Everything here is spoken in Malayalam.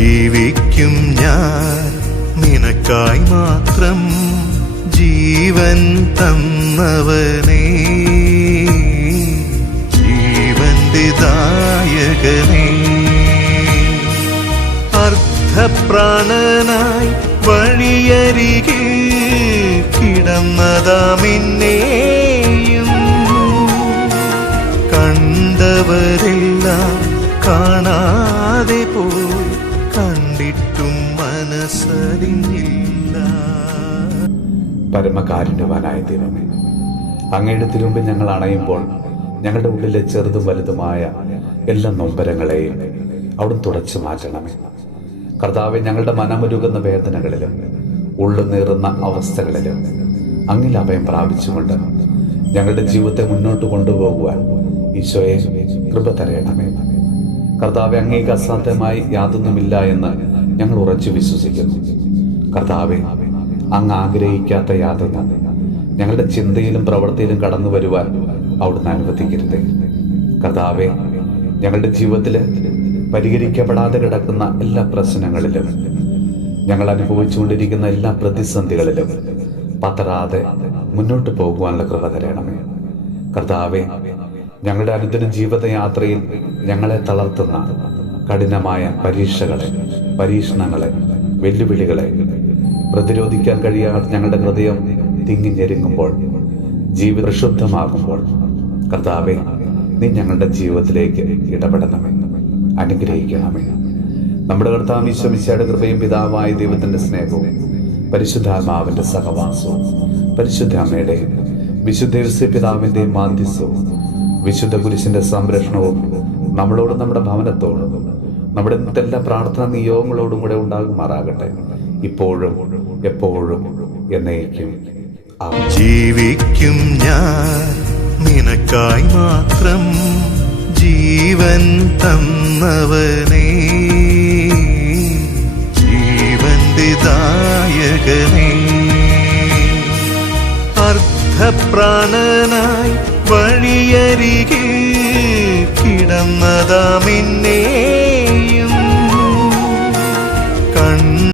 ജീവിക്കും ഞാൻ നിനക്കായി മാത്രം, ജീവൻ തന്നവനേ, ജീവന്റെ ദായകനേ. അർത്ഥപ്രാണനായി വഴിയരികിൽ കിടന്നതാമിന്നെയും കണ്ടവരെല്ലാം കാണാതെ പോയി, കണ്ടിട്ടും മനസ്സറിഞ്ഞില്ല. പരമകാരുണ്യവാനായ ദൈവമേ, അങ്ങയുടെ തിരുമുമ്പിൽ ഞങ്ങൾ അണയുമ്പോൾ ഞങ്ങളുടെ ഉള്ളിലെ ചെറുതും വലുതുമായ എല്ലാ നൊമ്പരങ്ങളെയും അവിടുന്ന് തുടച്ചു മാറ്റണമേ. കർത്താവെ, ഞങ്ങളുടെ മനമുരുകുന്ന വേദനകളിലും ഉള്ളുനീറുന്ന അവസ്ഥകളിലും അങ്ങിൽ അഭയം പ്രാപിച്ചുകൊണ്ട് ഞങ്ങളുടെ ജീവിതത്തെ മുന്നോട്ട് കൊണ്ടുപോകുവാൻ ഈശോയെ കൃപ തരയണമേ. കർത്താവെ, അങ്ങേക്ക് അസാധ്യമായി യാതൊന്നുമില്ല എന്ന് ഞങ്ങൾ ഉറച്ചു വിശ്വസിക്കുന്നു. കർത്താവെ, അങ്ങ് ആഗ്രഹിക്കാത്ത യാതൊന്നും ഞങ്ങളുടെ ചിന്തയിലും പ്രവൃത്തിയിലും കടന്നു വരുവാൻ അവിടുന്ന് അനുവദിക്കരുത്. കർത്താവെ, ഞങ്ങളുടെ ജീവിതത്തിൽ പരിഹരിക്കപ്പെടാതെ കിടക്കുന്ന എല്ലാ പ്രശ്നങ്ങളിലും, ഞങ്ങൾ അനുഭവിച്ചുകൊണ്ടിരിക്കുന്ന എല്ലാ പ്രതിസന്ധികളിലും പതറാതെ മുന്നോട്ട് പോകുവാനുള്ള കൃപ തരണമേ. കർത്താവെ, ഞങ്ങളുടെ അനുദിന ജീവിതയാത്രയിൽ ഞങ്ങളെ തളർത്തുന്ന കഠിനമായ പരീക്ഷകളെ, പരീക്ഷണങ്ങളെ, വെല്ലുവിളികളെ പ്രതിരോധിക്കാൻ കഴിയാതെ ഞങ്ങളുടെ ഹൃദയം തിങ്ങി ഞെരുങ്ങുമ്പോൾ, ജീവിതം പ്രക്ഷുബ്ധമാകുമ്പോൾ, കർത്താവെ, നീ ഞങ്ങളുടെ ജീവിതത്തിലേക്ക് ഇടപെടണമേ, അനുഗ്രഹിക്കണമേ. നമ്മുടെ കർത്താവ് ഈശോ മിശിഹായുടെ കൃപയും പിതാവായ ദൈവത്തിന്റെ സ്നേഹവും പരിശുദ്ധാത്മാവിന്റെ സഹവാസവും പരിശുദ്ധ അമ്മയുടെയും വിശുദ്ധ യോസേപ്പ് പിതാവിന്റെയും മാധ്യസ്ഥവും വിശുദ്ധ കുരിശിന്റെ സംരക്ഷണവും നമ്മളോടും നമ്മുടെ ഭവനത്തോടും നമ്മുടെ എല്ലാ പ്രാർത്ഥനാ നിയോഗങ്ങളോടും കൂടെ ഉണ്ടാകുമാറാകട്ടെ, ഇപ്പോഴും എപ്പോഴും എന്നേക്കും. ജീവിക്കും ഞാൻ നിനക്കായി മാത്രം, ജീവൻ തന്നവനേ,